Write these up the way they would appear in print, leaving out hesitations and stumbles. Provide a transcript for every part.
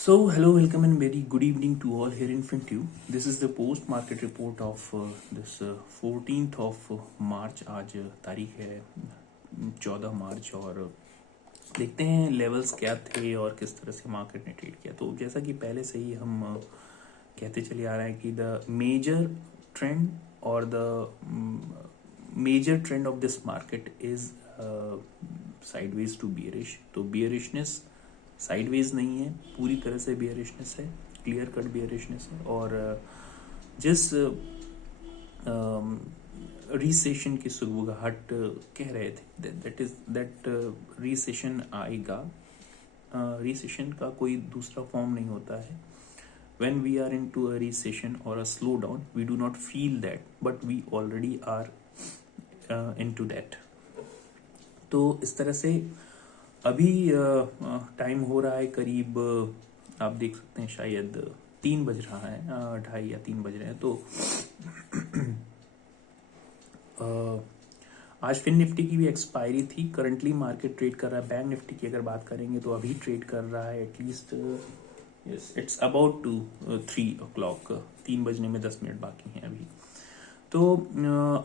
So, hello, welcome, and very good evening to all here in front of you. This is the post market report of this 14th of March. आज तारीख है 14 मार्च और देखते हैं levels क्या थे और किस तरह से मार्केट ने ट्रेड किया। तो जैसा कि पहले से ही हम कहते चले आ रहे हैं कि द मेजर ट्रेंड और the major trend of this market is sideways to bearish. तो बियरिशनेस साइडवेज नहीं है, पूरी तरह से बियरिशनेस है, क्लियर कट बियरिशनेस है। और जिस रिसेशन की सुगबुगाहट कह रहे थे दैट रिसेशन आएगा। रिसेशन का कोई दूसरा फॉर्म नहीं होता है। when we are into a recession or a slowdown, we do not feel that, but we already are into that. तो इस तरह से अभी टाइम हो रहा है करीब, आप देख सकते हैं शायद 3 बज रहा है, 2:30 या 3 बज रहे हैं। तो आज फिन निफ्टी की भी एक्सपायरी थी। करंटली मार्केट ट्रेड कर रहा है। बैंक निफ्टी की अगर बात करेंगे तो अभी ट्रेड कर रहा है at least it's about to 3 o'clock, 3 बजने में 10 मिनट बाकी हैं अभी। तो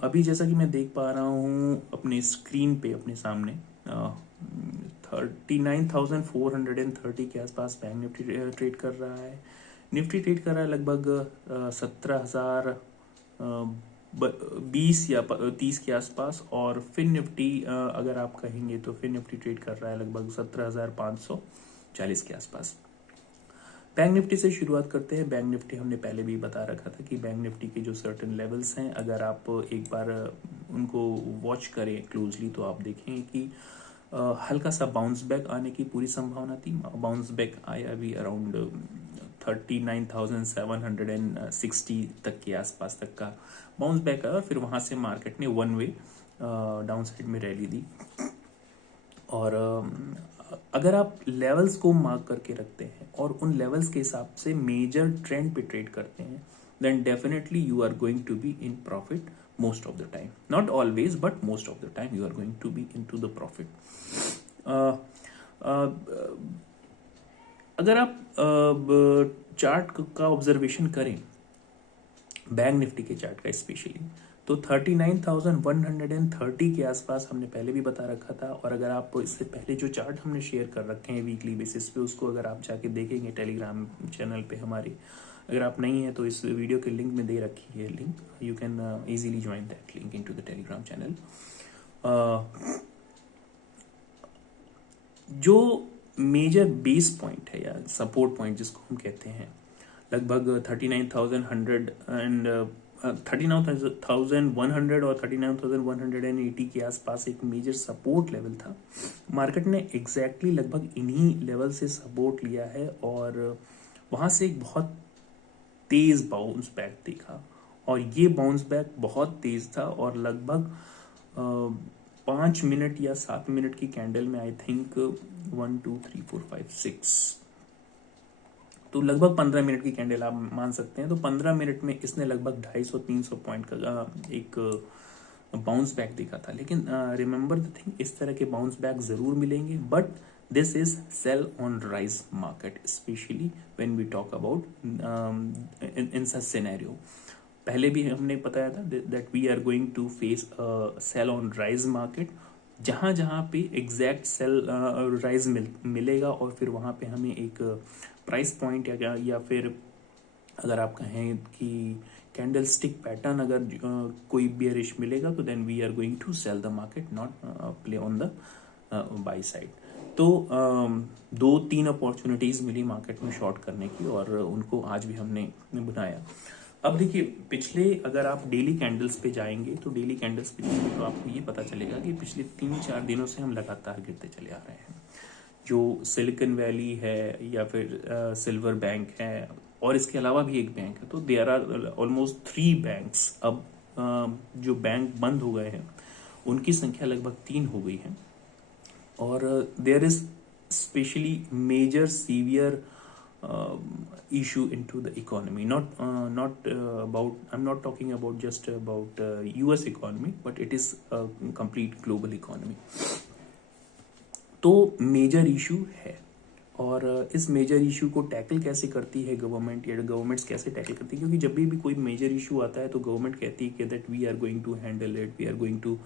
अभी जैसा कि मैं देख पा रहा हूँ अपने स्क्रीन पे अपने सामने 39,430 के आसपास बैंक निफ्टी ट्रेड कर रहा है। निफ्टी ट्रेड कर रहा है लगभग 17,020 या 30 के आसपास। और फिन निफ्टी अगर आप कहेंगे तो फिन निफ्टी ट्रेड कर रहा है लगभग 17,540 के आसपास। बैंक निफ्टी से शुरुआत करते हैं। बैंक निफ्टी हमने पहले भी बता रखा था कि बैंक निफ्टी के जो सर्टेन लेवल्स हैं, अगर आप एक बार उनको वॉच करें क्लोजली तो आप देखेंगे कि हल्का सा बाउंस बैक आने की पूरी संभावना थी। बाउंस बैक आया भी अराउंड 39,760 तक के आसपास तक का बाउंस बैक आया और फिर वहां से मार्केट ने वन वे डाउन साइड में रैली दी। और अगर आप लेवल्स को मार्क करके रखते हैं और उन लेवल्स के हिसाब से मेजर ट्रेंड पे ट्रेड करते हैं, then definitely you are going to be in profit most of the time, not always but most of the time you are going to be into the profit. अगर आप chart का observation करें, bank Nifty के chart का specially, तो 39,130 के आसपास हमने पहले भी बता रखा था। और अगर आप इससे पहले जो चार्ट हमने शेयर कर रखे हैं वीकली बेसिस पे, उसको अगर आप जाके देखेंगे टेलीग्राम चैनल पे हमारे, अगर आप नहीं है तो इस वीडियो के लिंक में दे रखी है link, you can easily join that link into the Telegram channel. जो मेजर बेस पॉइंट है या सपोर्ट पॉइंट जिसको हम कहते हैं, लगभग 39,100 और 39,180 के आसपास एक मेजर सपोर्ट लेवल था। मार्केट ने एग्जैक्टली लगभग इन्हीं लेवल से सपोर्ट लिया है और वहां से एक बहुत तेज बाउंस बैक देखा। और ये बाउंस बैक बहुत तेज था और लगभग 5 मिनट या 7 मिनट की कैंडल में, आई थिंक 1 2 3 4 5 6, तो लगभग 15 मिनट की कैंडल आप मान सकते हैं। तो 15 मिनट में इसने लगभग 250-300 पॉइंट का एक बाउंस बैक देखा था। लेकिन रिमेंबर द थिंग, इस तरह के बाउंस बैक जरूर मिलेंगे, but this is sell on rise market, especially when we talk about in such scenario. पहले भी हमने बताया था that we are going to face sell on rise market, जहां जहां पे एग्जैक्ट सेल राइज मिलेगा और फिर वहां पे हमें एक प्राइस पॉइंट या फिर अगर आप कहें कि कैंडल स्टिक पैटर्न अगर कोई बियरिश मिलेगा, तो then we are going to sell the market, not play on the buy side. तो 2-3 अपॉर्चुनिटीज मिली मार्केट में शॉर्ट करने की और उनको आज भी हमने बनाया। अब देखिए, पिछले अगर आप डेली कैंडल्स पे जाएंगे तो डेली कैंडल्स पे जाएंगे तो आपको ये पता चलेगा कि पिछले 3-4 दिनों से हम लगातार गिरते चले आ रहे हैं। जो सिलिकॉन वैली है या फिर सिल्वर बैंक है और इसके अलावा भी एक बैंक है, तो देयर आर ऑलमोस्ट 3 बैंक्स। अब जो बैंक बंद हो गए हैं उनकी संख्या लगभग 3 हो गई है। और there is especially major severe issue into the economy, not about, I'm not talking about just about US economy, but it is a complete global economy. तो मेजर इशू है और इस मेजर इशू को टैकल कैसे करती है government, या governments कैसे टैकल करती है, क्योंकि जब भी कोई मेजर इशू आता है तो गवर्नमेंट कहती है कि that we are going to handle it, we are going to,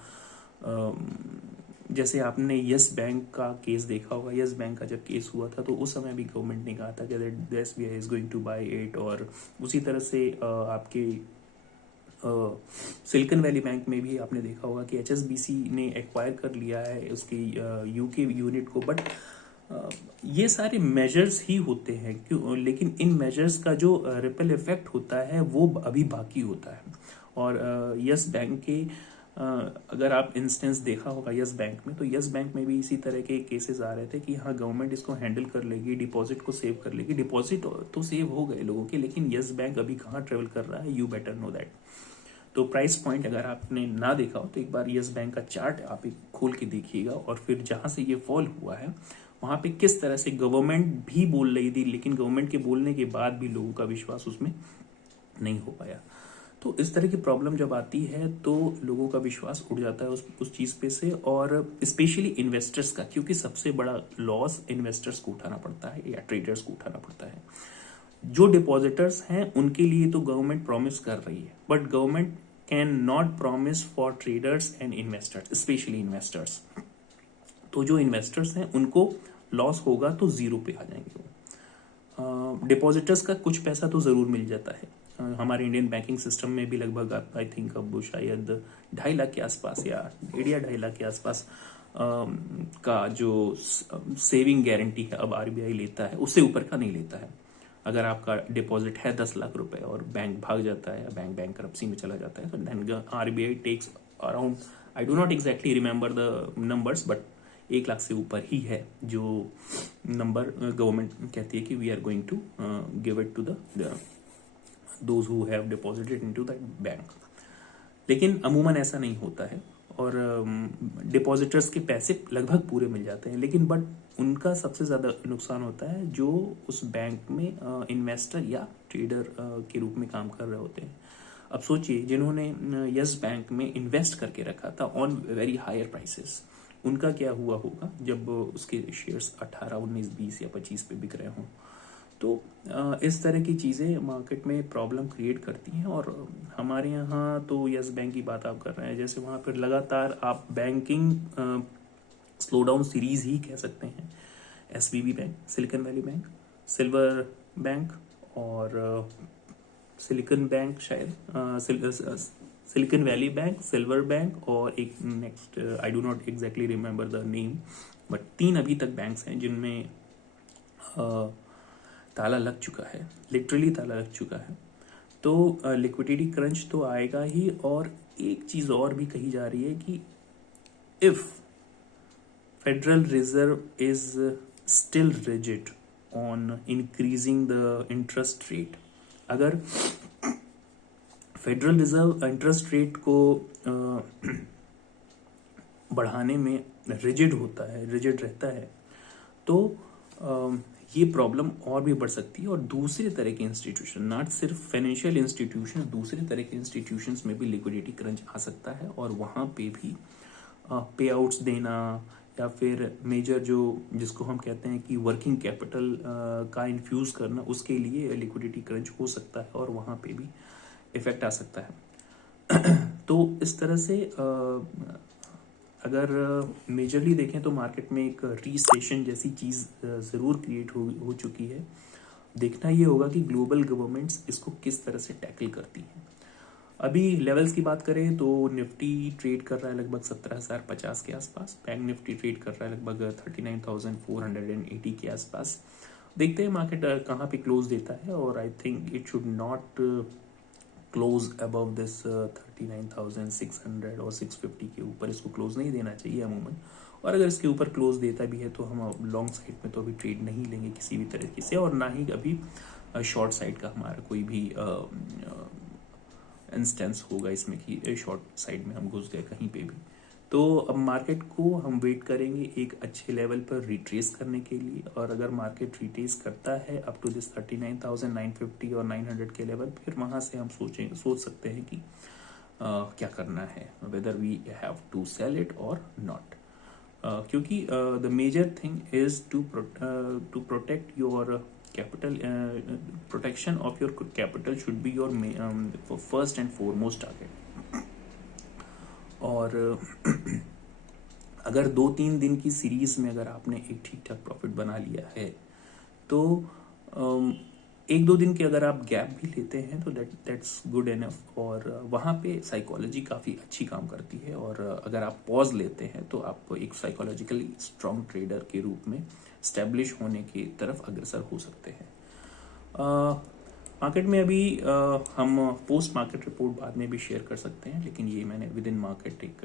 जैसे आपने यस बैंक का केस देखा होगा, यस बैंक का जब केस हुआ था तो उस समय भी गवर्नमेंट ने कहा था कि that SBI is going to buy it. और उसी तरह से आपके सिलिकॉन वैली बैंक में भी आपने देखा होगा कि एचएसबीसी ने एक्वायर कर लिया है उसकी यूके यूनिट को। बट ये सारे मेजर्स ही होते हैं क्यों, लेकिन इन मेजर्स का जो रिपल इफेक्ट होता है वो अभी बाकी होता है। और यस बैंक के अगर आप इंस्टेंस देखा होगा यस बैंक में, तो यस बैंक में भी इसी तरह के केसेस आ रहे थे कि हाँ गवर्नमेंट इसको हैंडल कर लेगी, डिपॉजिट को सेव कर लेगी। डिपॉजिट तो सेव हो गए लोगों के, लेकिन यस बैंक अभी कहाँ ट्रेवल कर रहा है, यू बेटर नो दैट। तो प्राइस पॉइंट अगर आपने ना देखा हो तो एक बार यस बैंक का चार्ट आप एक खोल के देखिएगा, और फिर जहां से ये फॉल हुआ है वहां पे किस तरह से गवर्नमेंट भी बोल रही थी, लेकिन गवर्नमेंट के बोलने के बाद भी लोगों का विश्वास उसमें नहीं हो पाया। तो इस तरह की प्रॉब्लम जब आती है तो लोगों का विश्वास उड़ जाता है उस चीज पे से, और स्पेशली इन्वेस्टर्स का, क्योंकि सबसे बड़ा लॉस इन्वेस्टर्स को उठाना पड़ता है या ट्रेडर्स को उठाना पड़ता है। जो डिपॉजिटर्स हैं उनके लिए तो गवर्नमेंट प्रॉमिस कर रही है, but government can not promise for traders and investors, specially investors. तो जो इन्वेस्टर्स हैं उनको लॉस होगा तो जीरो पे आ जाएंगे वो। डिपॉजिटर्स का कुछ पैसा तो जरूर मिल जाता है। हमारे इंडियन बैंकिंग सिस्टम में भी लगभग आई थिंक अब शायद 2.5 लाख के आसपास या 1.5 के आसपास का जो सेविंग गारंटी है अब आरबीआई लेता है, उससे ऊपर का नहीं लेता है। अगर आपका डिपॉजिट है 10 लाख रुपए और बैंक भाग जाता है, बैंक बैंकरप्सी में चला जाता है, तो then RBI takes around, I do not exactly remember the numbers, but 1 lakh से ऊपर ही है जो नंबर गवर्नमेंट कहती है कि we are going to give it to the those who have deposited into that bank. लेकिन अमूमन ऐसा नहीं होता है, और डिपॉजिटर्स के पैसे लगभग पूरे मिल जाते हैं, लेकिन बट उनका सबसे ज़्यादा नुकसान होता है जो उस बैंक में इन्वेस्टर या ट्रेडर के रूप में काम कर रहे होते हैं। अब सोचिए जिन्होंने यस बैंक में इन्वेस्ट करके रखा था ऑन वेरी हायर प्राइसेस, उनका क्या हुआ होगा जब उसके शेयर्स 18, 19, 20 या 25 पे बिक रहे हों। तो इस तरह की चीज़ें मार्केट में प्रॉब्लम क्रिएट करती हैं। और हमारे यहाँ तो यस बैंक की बात आप कर रहे हैं, जैसे वहाँ पर लगातार आप बैंकिंग स्लो डाउन सीरीज ही कह सकते हैं। SVB bank, silicon valley bank, silver bank, और सिलिकॉन बैंक शायद, silicon valley bank, silver bank, और एक next I do not exactly remember the name, but 3 अभी तक बैंक्स हैं जिनमें ताला लग चुका है, लिटरली ताला लग चुका है। तो लिक्विडिटी क्रंच तो आएगा ही। और एक चीज और भी कही जा रही है कि if federal reserve is still rigid on increasing the interest rate, अगर फेडरल रिजर्व इंटरेस्ट रेट को बढ़ाने में रिजिड होता है, रिजिड रहता है, तो ये प्रॉब्लम और भी बढ़ सकती है। और दूसरे तरह के इंस्टीट्यूशन, नॉट सिर्फ फाइनेंशियल इंस्टीट्यूशन, दूसरे तरह के इंस्टीट्यूशंस में भी लिक्विडिटी क्रंच आ सकता है, और वहाँ पे भी पे आउट्स देना या फिर मेजर जो जिसको हम कहते हैं कि वर्किंग कैपिटल का इन्फ्यूज करना, उसके लिए लिक्विडिटी क्रंच हो सकता है और वहाँ पे भी इफेक्ट आ सकता है। तो इस तरह से अगर मेजरली देखें तो मार्केट में एक रीसेशन जैसी चीज़ ज़रूर क्रिएट हो चुकी है। देखना ये होगा कि ग्लोबल गवर्नमेंट्स इसको किस तरह से टैकल करती हैं। अभी लेवल्स की बात करें तो निफ्टी ट्रेड कर रहा है लगभग 17,050 के आसपास, बैंक निफ्टी ट्रेड कर रहा है लगभग 39,480 के आसपास। देखते हैं मार्केट कहाँ पे क्लोज देता है, और I think it should not close above this 39,600 और 650 के ऊपर इसको क्लोज नहीं देना चाहिए अमूमन। और अगर इसके ऊपर क्लोज देता भी है तो हम लॉन्ग साइड में तो अभी ट्रेड नहीं लेंगे किसी भी तरीके से, और ना ही अभी शॉर्ट साइड का हमारा कोई भी इंस्टेंस होगा इसमें कि शॉर्ट साइड में हम घुस गए कहीं पे भी। तो अब मार्केट को हम वेट करेंगे एक अच्छे लेवल पर रिट्रेस करने के लिए, और अगर मार्केट रिट्रेस करता है अप टू दिस 39,950 और 900 के लेवल, फिर वहां से हम सोच सकते हैं कि क्या करना है, whether we have to sell it और नॉट। क्योंकि the major thing is to protect your capital, protection of your capital should be your first and foremost target. और अगर 2-3 दिन की सीरीज में अगर आपने एक ठीक ठाक प्रॉफिट बना लिया है तो 1-2 दिन के अगर आप गैप भी लेते हैं तो दैट्स गुड इनफ। और वहाँ पे साइकोलॉजी काफ़ी अच्छी काम करती है, और अगर आप पॉज लेते हैं तो आप एक साइकोलॉजिकली स्ट्रांग ट्रेडर के रूप में स्टैब्लिश होने की तरफ अग्रसर हो सकते हैं। मार्केट में अभी हम पोस्ट मार्केट रिपोर्ट बाद में भी शेयर कर सकते हैं, लेकिन ये मैंने विद इन मार्केट एक